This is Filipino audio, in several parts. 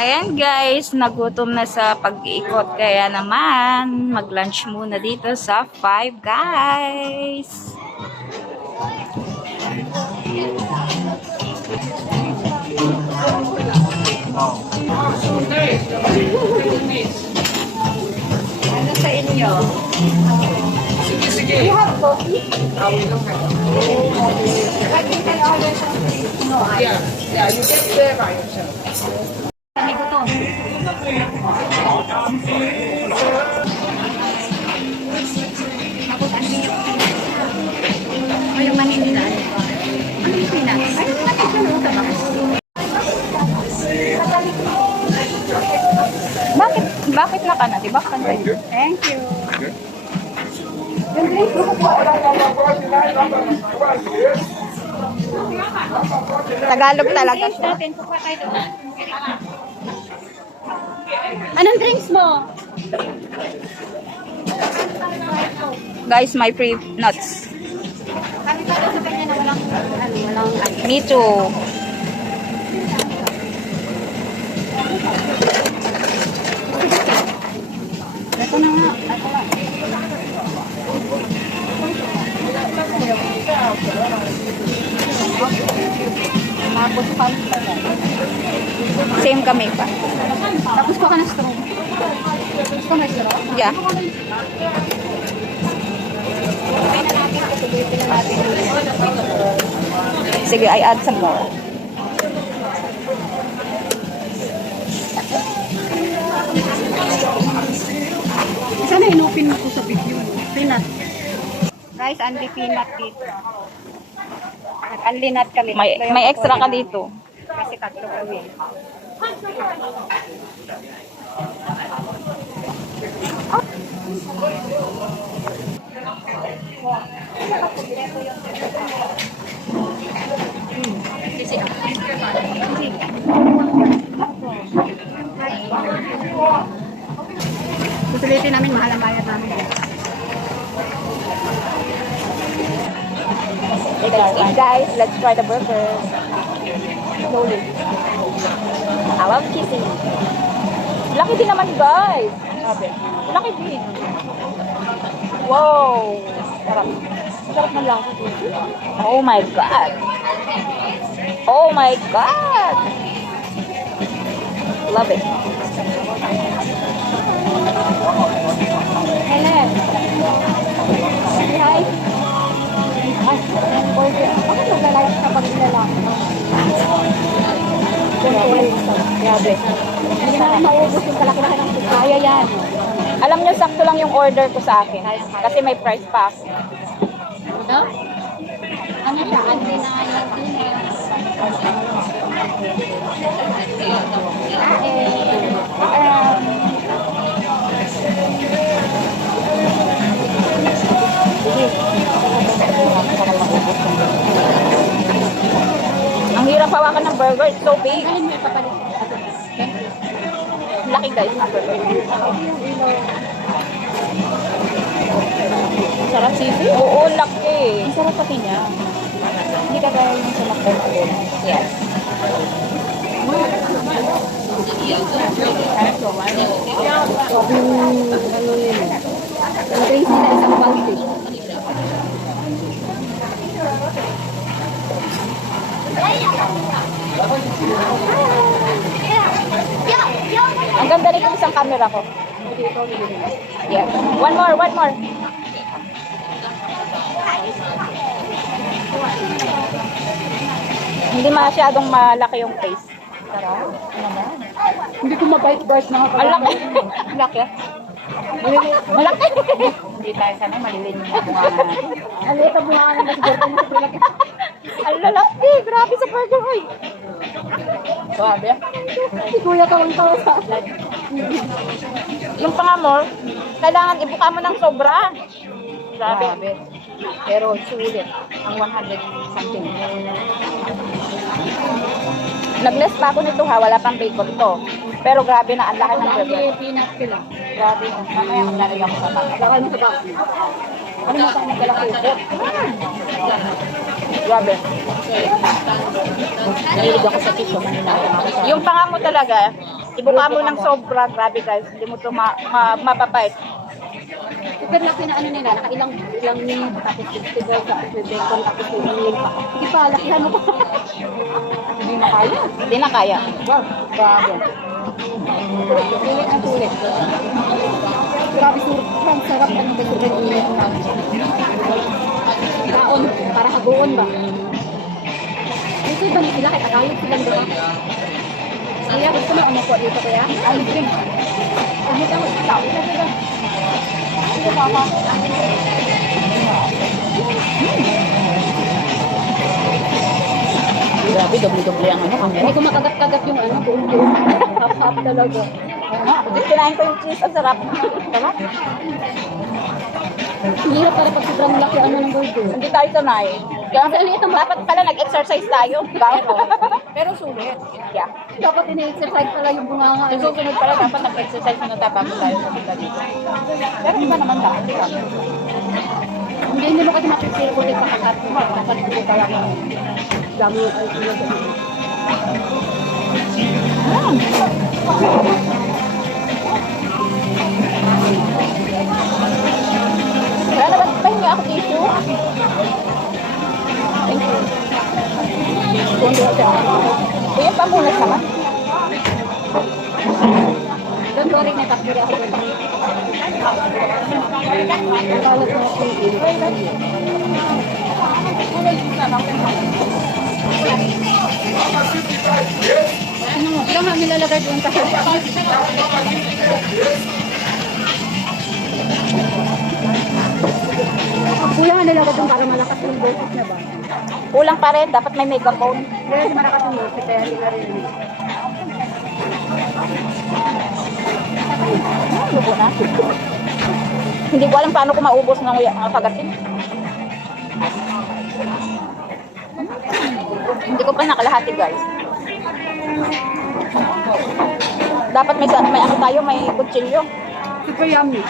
Ayan guys, nagutom na sa pag-iikot. Kaya naman, mag-lunch muna dito sa Five Guys. Ano sa inyo? Sige. You have coffee? We don't have coffee. I think I order something. No, yeah, you get there by yourself. Kami ko to. Tapos ano yung mani nila? Ano yung pinas? Ay, natin siya nung tabak. Bakit na ka na? Diba? Thank you. Tagalog talaga siya. Anong drinks mo? Guys, my free nuts. Kami pala sa kanya na walang Me too. Ito na nga. Same kami pa. Tapos pa ka na straw. Gusto mo straw? Yeah. Sige, I add some more. Sana inupin mo ko sa video. Peanut. Guys, only peanut dito. Only nut kami. May extra ka dito. Kasi tatlo kami. Susulitin namin, mahal ang bayad namin. Guys, let's try the burger. Slowly. I love kissing. Laki din naman, guys. Laki din. Wow. Sarap. Sarap man lang. Oh my God. Oh my God. Love it. Helen. Hi. Bakit nag-live ka pag nilalaki? Grabe. Hindi na maubos yung kalaki-laki ng pizza. Kaya yan. Alam nyo, sakto lang yung order ko sa akin. Kasi may price pass. Ano? Ano siya? Ang hirap hawakan ng burger, it's so big. Laki guys ng burger. Sarap seafood? Oo, laki. Ang sarap pati niya. Hindi ka gaya yung sa McDonald's. Yes. Ang drinks nila isang bounty. Ang ganda nito isang camera ko. Yeah. One more. Hindi masyadong malaki yung face. Sarap. Hindi ko mabait-bait na ako. Malaki. Malaki. Malaki. Hindi tayo sana malilinis na bunga na. Alita bunga na mas ganda. Ang lalaki. Grabe sa burger. Hoy. Grabe. Si Kuya tawang-tawa sa akin. Yung pangamor, kailangan ibuka mo ng sobra. Grabe. Pero sulit. Ang 100 something. Nag-less pa ako nito ha. Wala pang bacon to. Pero grabe na. Ang laki ng burger. Peanut ko lang. Grabe. Mamaya maglalagyan mo sa bag. Lagay mo sa bag. Ano mo sa mga kalakupot? Grabe. Nahilig ako sa tissue. Yung panga mo talaga, Ibuka mo ng sobra, grabe guys. Hindi mo ito mapapait. Super laki na ano nila, ilang minute, tapos festival, tapos may bacon, tapos may onion pa. Sige pa, lakihan mo pa. Hindi na kaya. Hindi na kaya. Wow, grabe. Sulit na sulit. Grabe, ang sarap ng sobrang init. Kaon, para hagoon ba? Ito ba sila, kaya tagayot silang diba? Kaya gusto mo ano po dito kaya? Ano din? Ano daw? Tao, ito ba? Ito ba ako? Grabe, doble-doble ang ano. Hindi ko makagat-kagat yung ano, buong-buong. Half-half talaga. Kinain ko yung cheese. Ang sarap. Sarap. Hindi na para pag sobrang laki ano ng burger. Hindi tayo sanay. Kaya dapat pala nag-exercise tayo. Pero sulit. Yeah. Dapat ina-exercise pala yung bunganga. Yung susunod pala dapat nag-exercise muna tapos tayo sa dito dito. Pero iba naman daan. Hindi mo kasi mapipili ko dito kakat. Dapat ko pala ng dami yung alcohol. Kaya naman tayo ako dito. Thank you. Kuya, pamunas naman. Don't worry, may takbiri ako dito. Nakalat mo ako yung ano mo? Ikaw nga nilalagay doon kasi. Kuya nga nilagay doon para malakas yung boses na ba? Kulang pa rin. Dapat may megaphone. Kaya si malakas yung boses kaya hindi na rin. Lubo na. Hindi ko alam paano ko maubos ng kagatin. Hindi ko pa nakalahati guys. Dapat may ano tayo, may kutsilyo. Super yummy.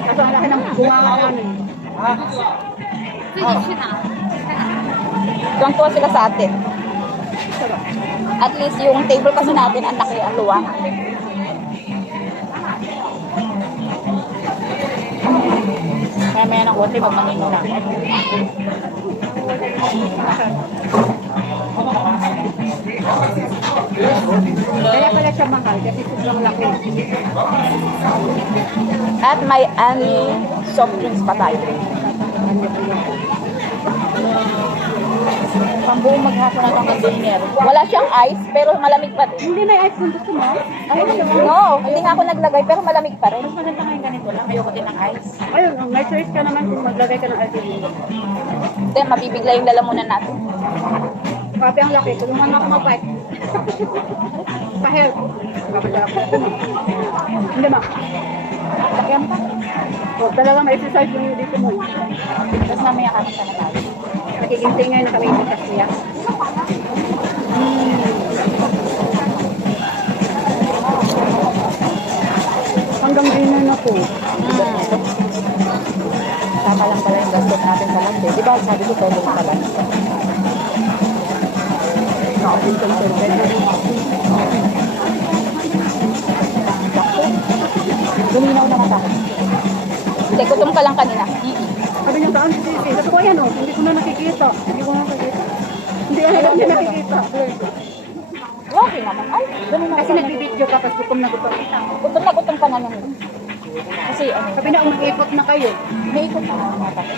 Kaso ang laki ng bunga namin. Tuwang-tuwa sila sa atin. At least yung table kasi natin ang laki, ang luwang. Maya ng konti, magmangino na. Kaya pala siya mahal kasi sobrang laki. At may soft drinks pa tayo. Pambuong maghapon na itong dinner. Wala siyang ice, pero malamig pa rin. Hindi may ice kung gusto mo? No, hindi nga ako naglagay, pero malamig pa rin. Mas maganda ngayon ganito lang. Ayoko din ng ice. Ayun, may choice ka naman kung maglagay ka ng ice. Then, mabibigla yung lalamunan natin. Kape ang laki, tulungan mo ako mag-bite. Pa-help. Hindi ma. Sakyan pa. O, talaga ma-exercise yung dito mo. Tapos mamaya kakita na tayo. Nakikinting ngayon na kami yung kasya. Hanggang dinner na po. Tama lang pala yung gastos natin sa lunch. Di ba sabi ko todo sa lunch? Luminaw na mata ko. Hindi, gutom ka lang kanina. Sabi niya saan si Sisi? Sabi ko ayan o, hindi ko na nakikita. Hindi ko na nakikita. Hindi na nakikita. Okay naman. Ay, ganun na. Kasi nagbibideo ka, tapos gutom na gutom. Gutom ka na naman. Kasi ano, Sabi na, umikot na kayo. naikot na ang mata ko.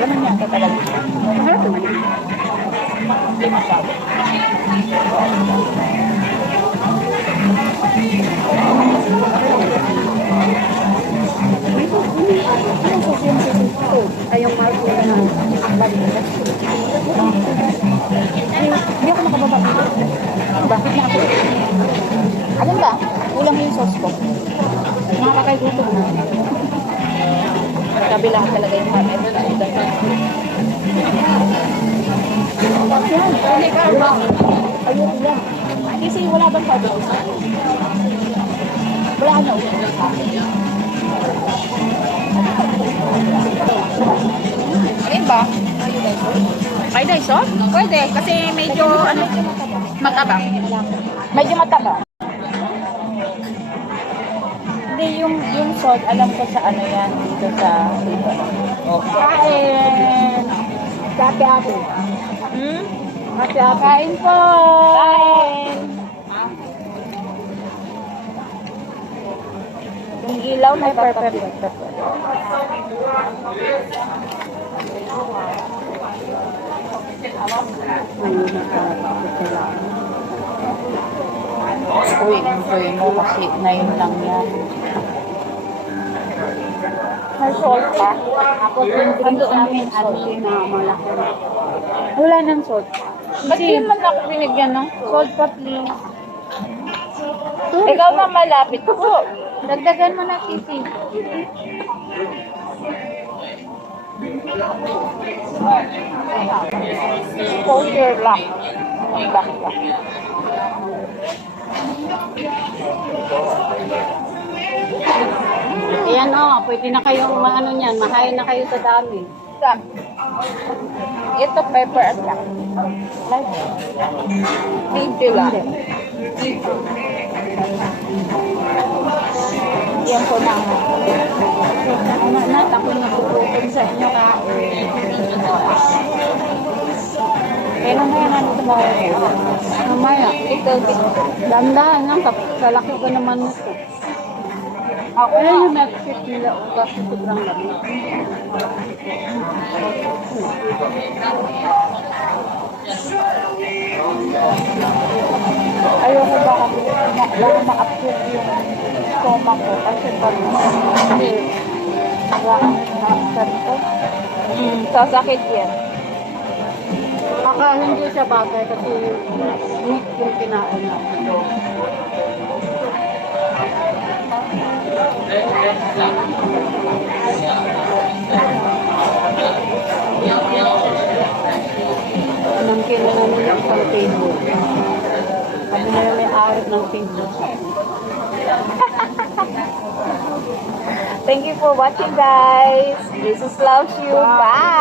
Ganun yan talaga. Maharap naman yun. Hindi masyado. Ay, yung mark na yan. Hindi ako makababa dito. Bakit na ako? Alin ba? Kulang yung sauce ko. Nakakakaigutom na. Sabi lang talaga yung mami. Ayun lang. Kasi wala bang sabi? Wala ka na ulit. Alin ba? Fried rice. salt? Pwede, kasi medyo ano, mataba. Medyo mataba. Hindi, yung salt, alam ko sa ano yan, dito sa dito. Kain! Kape-ape. Hmm? Kape-ape. Kain po! Kain! Yung ilaw na pepper. Uy, enjoy mo kasi na yun lang yan. May salt pa. Ako pinipin sa amin ano na malaki. Wala nang salt. Ba't yun man ako binigyan ng salt pa, please? Ikaw na malapit po. Dagdagan mo na, sisi. Exposure lang. Back lang. Ayan pwede na kayong maano niyan, mahayin na kayo sa dami. Sam. Ito, pepper at black. Thank you lang. Yan po na. Ano na, ako nagtutupin sa inyo Pero na yan, ano ito ba? Mamaya, Ito, damdahan lang, kalaki ko naman ito. ako Ayan na. yung nag-fit nila, kasi sobrang lamig. Ayoko ba kasi ma-upset yung stomach ko kasi pag hindi na-upset ko. Sasakit yan. Baka hindi siya bagay kasi meat yung kinain na. Nangkin na namin yung isang table. Kami na yung may-ari ng table. Thank you for watching, guys. Jesus loves you. Bye.